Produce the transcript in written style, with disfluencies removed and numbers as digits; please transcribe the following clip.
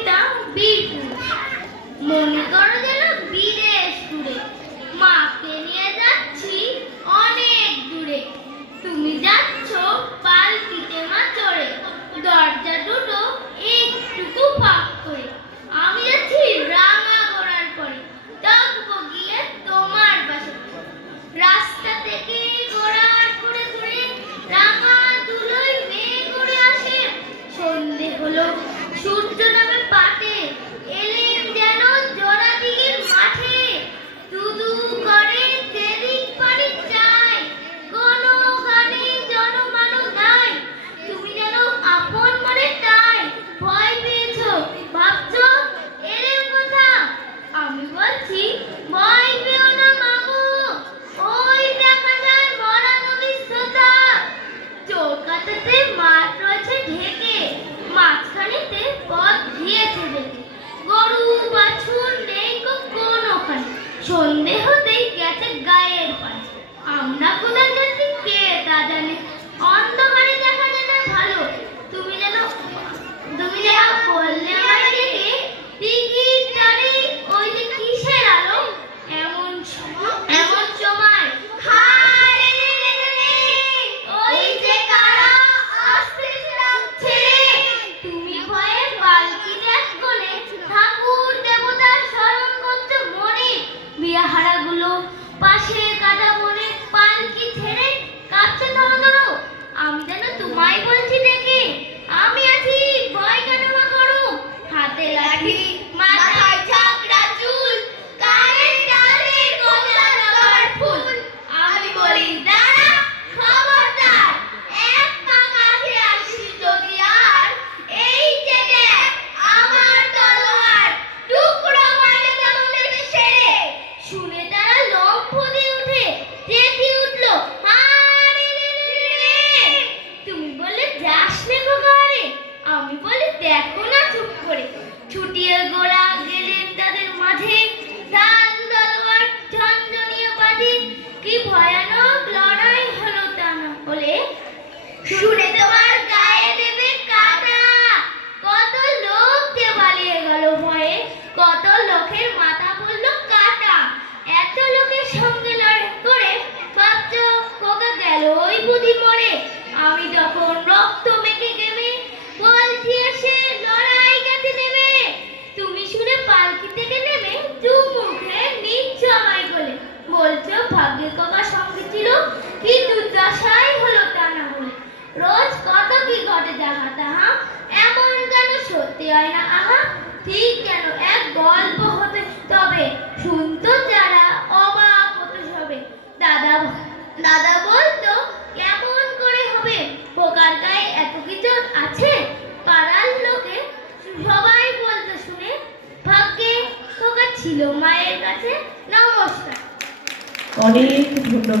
পিতা বীর পুরুষ। মনে করো যেন বিদেশ ঘুরে, মাকে নিয়ে যাচ্ছি অনেক দূরে। তুমি যাচ্ছ পালকিতে মা চড়ে, দরজা দুটো একটুকু ফাঁক করে। আমি যাচ্ছি রাঙা ঘোড়ার পরে, তখবো গিয়ে তোমার পাশে। রাস্তা থেকে ঘোড়া ঘুরে ঘুরে রাঙা ধুলোয় মেয়ে করে আসে। সন্ধে হলো, সূর্য নামে পাটে, এলেন যেন জোড়া দিঘির মাঠে। দুদু করে যেদিক পারি চাই, কোনো গানে জনমানব নাই। তুমি যেন আপন মনে তাই ভয় পেয়েছো, ভাবছো এলেন কথা। আমি বলছি ভয় পেও না মাগো, ওই দেখা যায় মরা নবীর শ্রোতা। চৌকাটাতে মাঠ রয়েছে ঢেকে, মাঝখানেতে পথ দিয়েছে দেখে। গরু বাছুর নেই কোনোখানে, সন্ধে হতেই গেছে গায়ের পানে। আমরা কোথায় যাচ্ছি কে তা জানে, অন্ধকারে দেখা যায় না ভালো। তুমি যেন বললে আমায় ডেকে, দিঘির ধারে ওই যে কিসের আলো, এমন সময় হায় রে রে রে রে, ওই যে কারা আসতেছে রাত ছেড়ে। তুমি ভয়ে পালকি ত্যাগ করে ঠাকুর দেবতার স্মরণ করছো মনে। বিয়াহারাগুলো পাশে কাটা বনে পালকি ছেড়ে কাঁপছে ধরো ধরো। আমি যেন তোমায় বলছি ডেকে, আমি আছি ভয় কেন মা করো। হাতে লাঠি মাথায় ঝাঁকড়া চুল, কানে ডালে গোটা জবার ফুল। আমি বলি দাঁড়া খবরদার, এক পা কাছে আসি যদি আর, এই যে দেখ আমার তলোয়ার, টুকরো মারে দেবদের সেরে। শুনে তারা লম্ফ দিয়ে উঠে, চেঁচিয়ে উঠলো হায় রে রে রে রে। তুমি বললে যাস নে ঘরে, আমি বলি দেখো না চুপ করে। ছুটিয়ে গোড়া গেলেন তাদের মাঝে, ঢাল তলোয়ার ঝনঝনিয়ে বাজে। কি ভয়ানক লড়াই হলো তা না হলে, শুনে তোমার গায়ে দেবে কাটা। কত লোক যে পালিয়ে গেল ভয়ে, কত লোকের মাথা পড়লো কাটা। এত লোকের সঙ্গে লড়াই করে ভাবছো খোকা গেল ওই বুঝি মরে। আমি তখন রক্ত মেখে গেমে বলছি এসে লড়াই গেছে নেমে। তুমি শুনে পালকি থেকে নেমে চুমুখে নিচ্ছ আমায় বলে, বলছো ভাগ্যের কথা সঙ্গে ছিল, কি দুর্দশাই হলো তা না হলে। রোজ কত কি ঘটে যাহা তাহা, এমন কেন সত্যি হয় না আহা। ঠিক যেন এক গল্প হতে তবে, শুনতো যারা অবাক হতো সবে। দাদা দাদা বলতো কেমন করে হবে, পোকার গায়ে এত কিছু আছে। পাড়ার লোকে সবাই বলতো শুনে, ভাগ্যে পোকা ছিল মায়ের কাছে। নমস্কার। অনেক ধন্যবাদ।